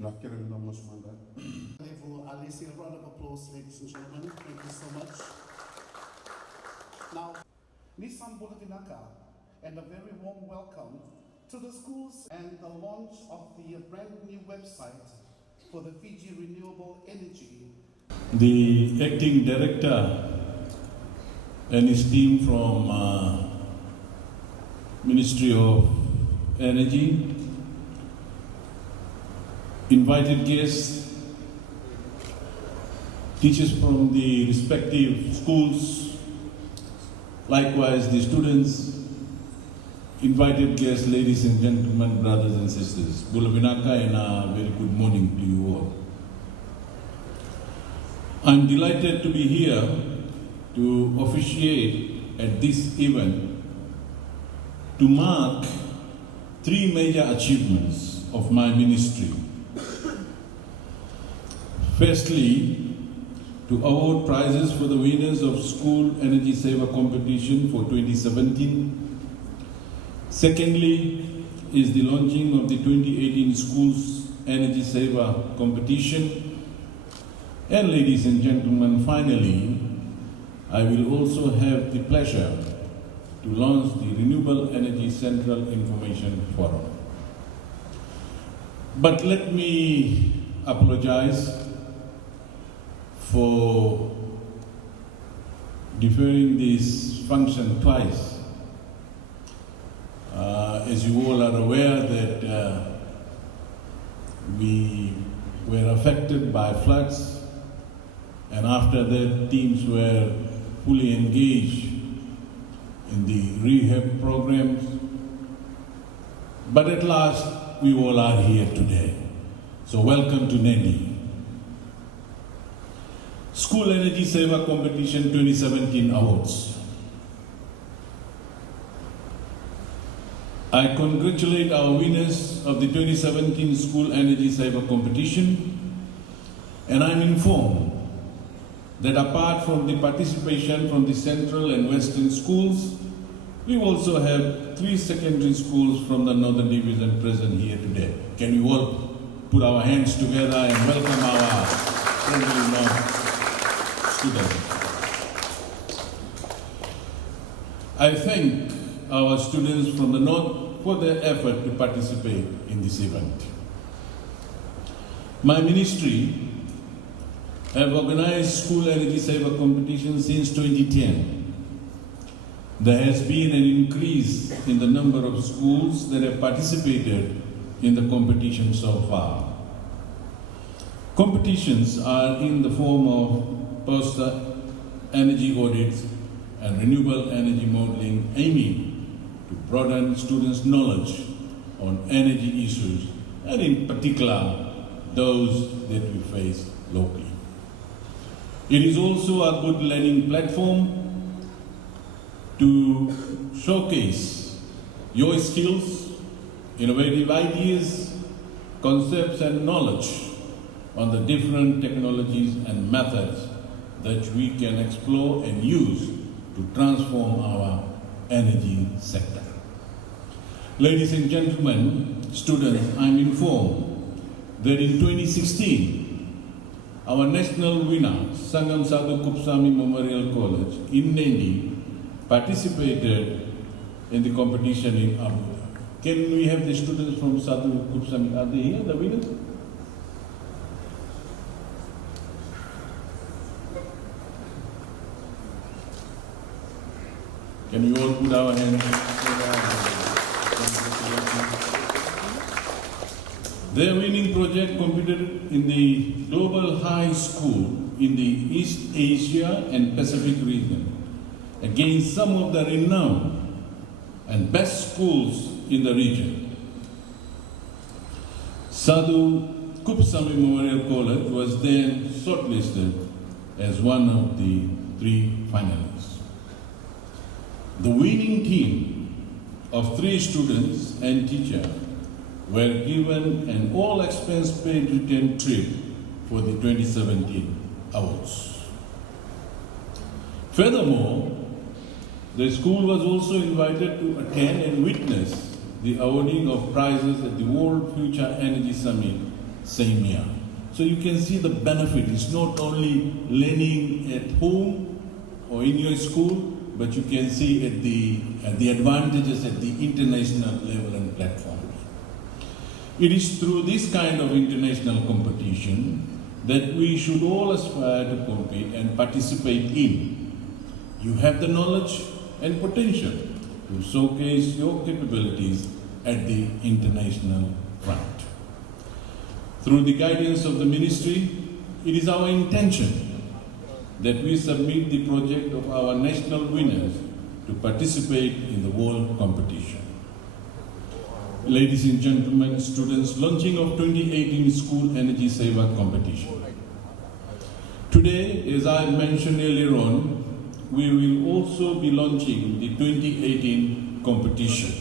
For Alicia, a round of applause, ladies and gentlemen. Thank you so much. Now, Nissan Bulavinaka, and a very warm welcome to the schools and the launch of the brand new website for the Fiji Renewable Energy. The acting director and his team from Ministry of Energy, invited guests, teachers from the respective schools, likewise the students, invited guests, ladies and gentlemen, brothers and sisters. Bulavinaka, and a very good morning to you all. I'm delighted to be here to officiate at this event to mark 3 major achievements of my ministry. Firstly, to award prizes for the winners of School Energy Saver Competition for 2017. Secondly, is the launching of the 2018 Schools Energy Saver Competition. And ladies and gentlemen, finally, I will also have the pleasure to launch the Renewable Energy Central Information Forum. But let me apologize for deferring this function twice. As you all are aware that we were affected by floods, and after that teams were fully engaged in the rehab programs. But at last, we all are here today. So welcome to Nadi. School Energy Saver Competition 2017 Awards. I congratulate our winners of the 2017 School Energy Saver Competition, and I'm informed that apart from the participation from the central and western schools, we also have 3 secondary schools from the Northern Division present here today. Can we all put our hands together and welcome our friendly North students? I thank our students from the North for their effort to participate in this event. My ministry have organized School Energy Saver Competition since 2010. There has been an increase in the number of schools that have participated in the competition so far. Competitions are in the form of post-energy audits and renewable energy modeling, aiming to broaden students' knowledge on energy issues, and in particular, those that we face locally. It is also a good learning platform to showcase your skills, innovative ideas, concepts and knowledge on the different technologies and methods that we can explore and use to transform our energy sector. Ladies and gentlemen, students, I'm informed that in 2016, our national winner, Sangam Sadhu Kuppuswamy Memorial College in Nadi, participated in the competition in Abuja. Can we have the students from Sadhu Kuppuswamy? Are they here, the winners? Can we all put our hands together? Their winning project competed in the Global High School in the East Asia and Pacific region against some of the renowned and best schools in the region. Sadhu Kuppuswamy Memorial College was then shortlisted as one of the 3 finalists. The winning team of 3 students and teachers were given an all-expense-paid return trip for the 2017 awards. Furthermore, the school was also invited to attend and witness the awarding of prizes at the World Future Energy Summit same year. So you can see the benefit. It's not only learning at home or in your school, but you can see at the advantages at the international level and platforms. It is through this kind of international competition that we should all aspire to compete and participate in. You have the knowledge and potential to showcase your capabilities at the international front. Through the guidance of the Ministry, it is our intention that we submit the project of our national winners to participate in the world competition. Ladies and gentlemen, students, launching of 2018 School Energy Saver Competition. Today, as I mentioned earlier on, we will also be launching the 2018 competition.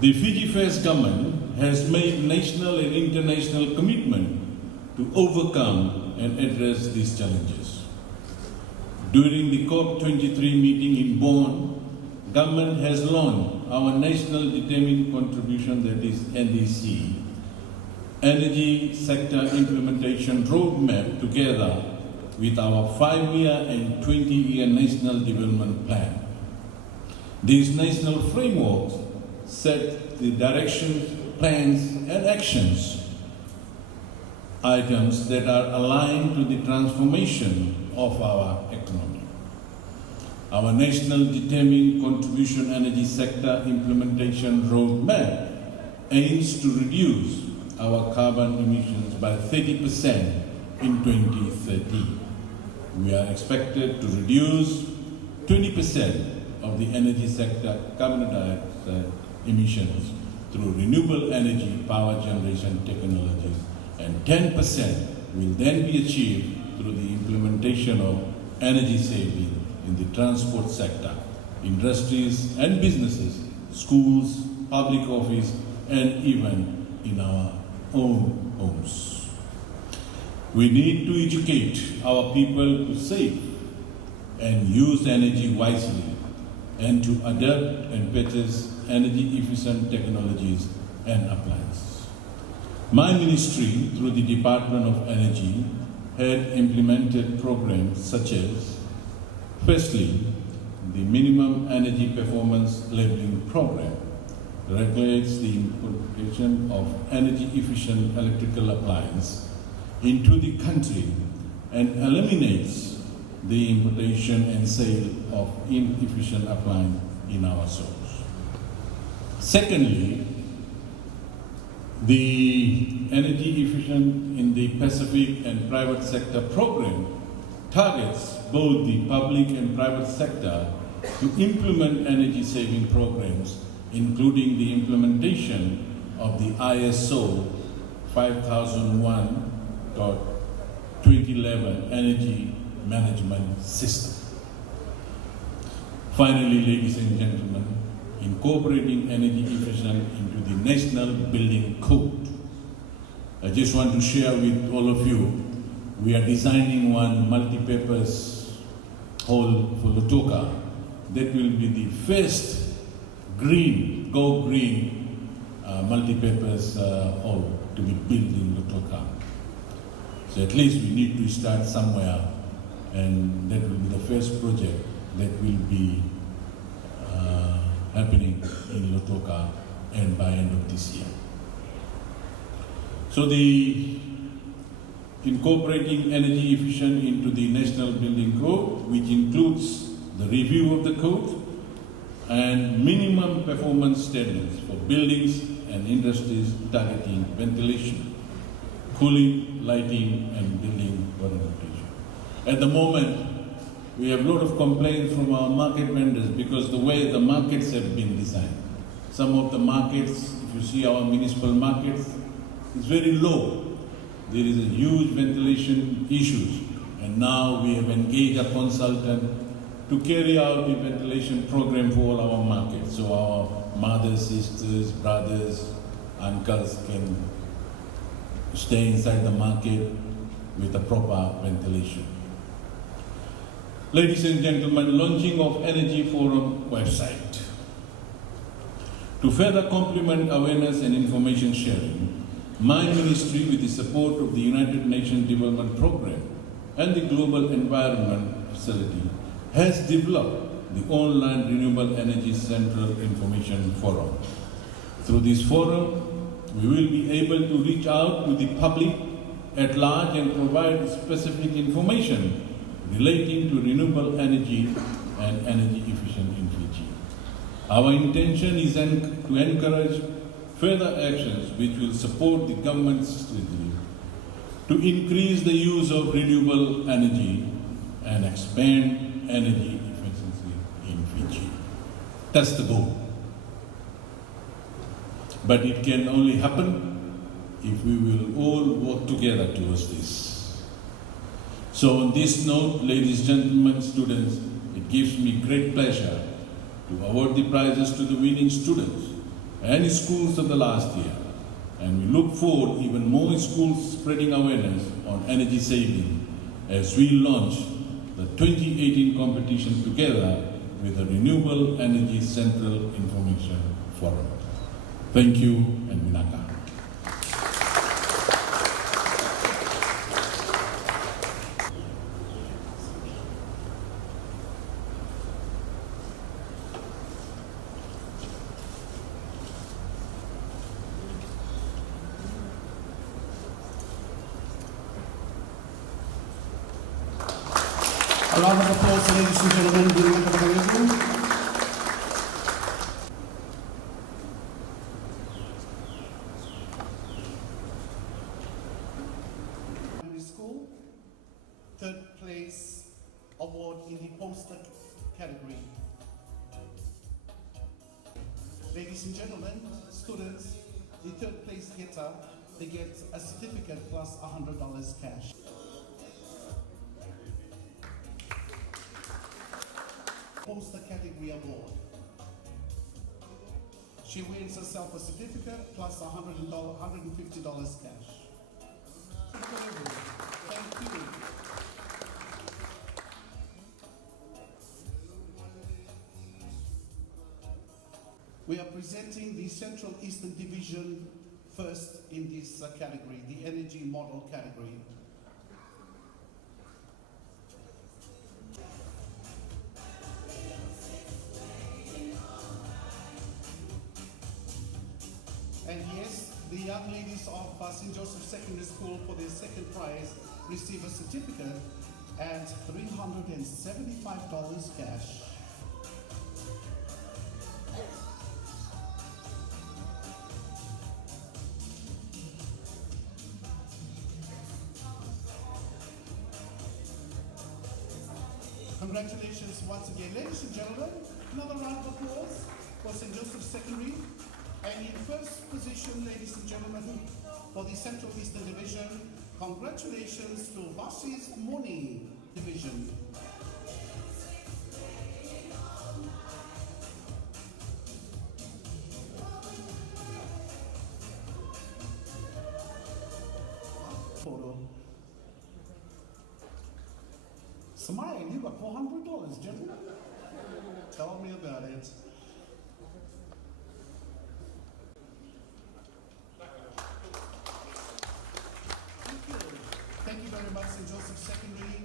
The Fiji First government has made national and international commitment to overcome and address these challenges. During the COP23 meeting in Bonn, government has launched our National Determined Contribution, that is NDC, Energy Sector Implementation Roadmap, together with our 5-year and 20-year National Development Plan. These national frameworks set the directions, plans and actions items that are aligned to the transformation of our economy. Our National Determined Contribution Energy Sector Implementation Roadmap aims to reduce our carbon emissions by 30% in 2030. We are expected to reduce 20% of the energy sector carbon dioxide emissions through renewable energy power generation technologies, and 10% will then be achieved through the implementation of energy saving in the transport sector, industries and businesses, schools, public office, and even in our own homes. We need to educate our people to save and use energy wisely and to adapt and purchase energy efficient technologies and appliances. My ministry, through the Department of Energy, had implemented programs such as, firstly, the Minimum Energy Performance Labeling Program regulates the importation of energy efficient electrical appliances into the country and eliminates the importation and sale of inefficient appliances in our source. Secondly, the Energy Efficient in the Pacific and Private Sector program targets both the public and private sector to implement energy saving programs, including the implementation of the ISO 5001.2011 Energy Management System. Finally, ladies and gentlemen, incorporating energy efficient into the National Building Code. I just want to share with all of you, we are designing one multi-purpose hall for Lautoka that will be the first green, go green multi-purpose hall to be built in Lautoka. So at least we need to start somewhere, and that will be the first project that will be happening in Lautoka and by end of this year. So the incorporating energy efficient into the National Building Code, which includes the review of the code and minimum performance standards for buildings and industries targeting ventilation, cooling, lighting, and building ornamentation. At the moment, we have a lot of complaints from our market vendors because the way the markets have been designed. Some of the markets, if you see our municipal markets, it's very low. There is a huge ventilation issues, and now we have engaged a consultant to carry out the ventilation program for all our markets, so our mothers, sisters, brothers, uncles can stay inside the market with a proper ventilation. Ladies and gentlemen, launching of Energy Forum website. To further complement awareness and information sharing, my ministry, with the support of the United Nations Development Programme and the Global Environment Facility, has developed the online Renewable Energy Central Information Forum. Through this forum, we will be able to reach out to the public at large and provide specific information relating to renewable energy and energy efficient in Fiji. Our intention is to encourage further actions which will support the government's strategy to increase the use of renewable energy and expand energy efficiency in Fiji. That's the goal. But it can only happen if we will all work together towards this. So on this note, ladies, gentlemen, students, it gives me great pleasure to award the prizes to the winning students and schools of the last year. And we look forward even more schools spreading awareness on energy saving as we launch the 2018 competition together with the Renewable Energy Central Information Forum. Thank you and Minaka. A round of applause, ladies and gentlemen. Primary school, third place award in the poster category. Ladies and gentlemen, students, the third place getter, they get a certificate plus $100 cash. Poster category award. She wins herself a certificate plus $150 cash. Thank you. We are presenting the Central Eastern Division first in this category, the energy model category. And yes, the young ladies of St. Joseph Secondary School for their second prize receive a certificate and $375 cash. Congratulations once again. Ladies and gentlemen, another round of applause for St. Joseph Secondary. And in first position, ladies and gentlemen, for the Central Eastern Division, congratulations to Vasi's Morning Division. Photo. Smile, you got $400, gentlemen. Tell me about it. Thank you very much, St. Joseph Secondary.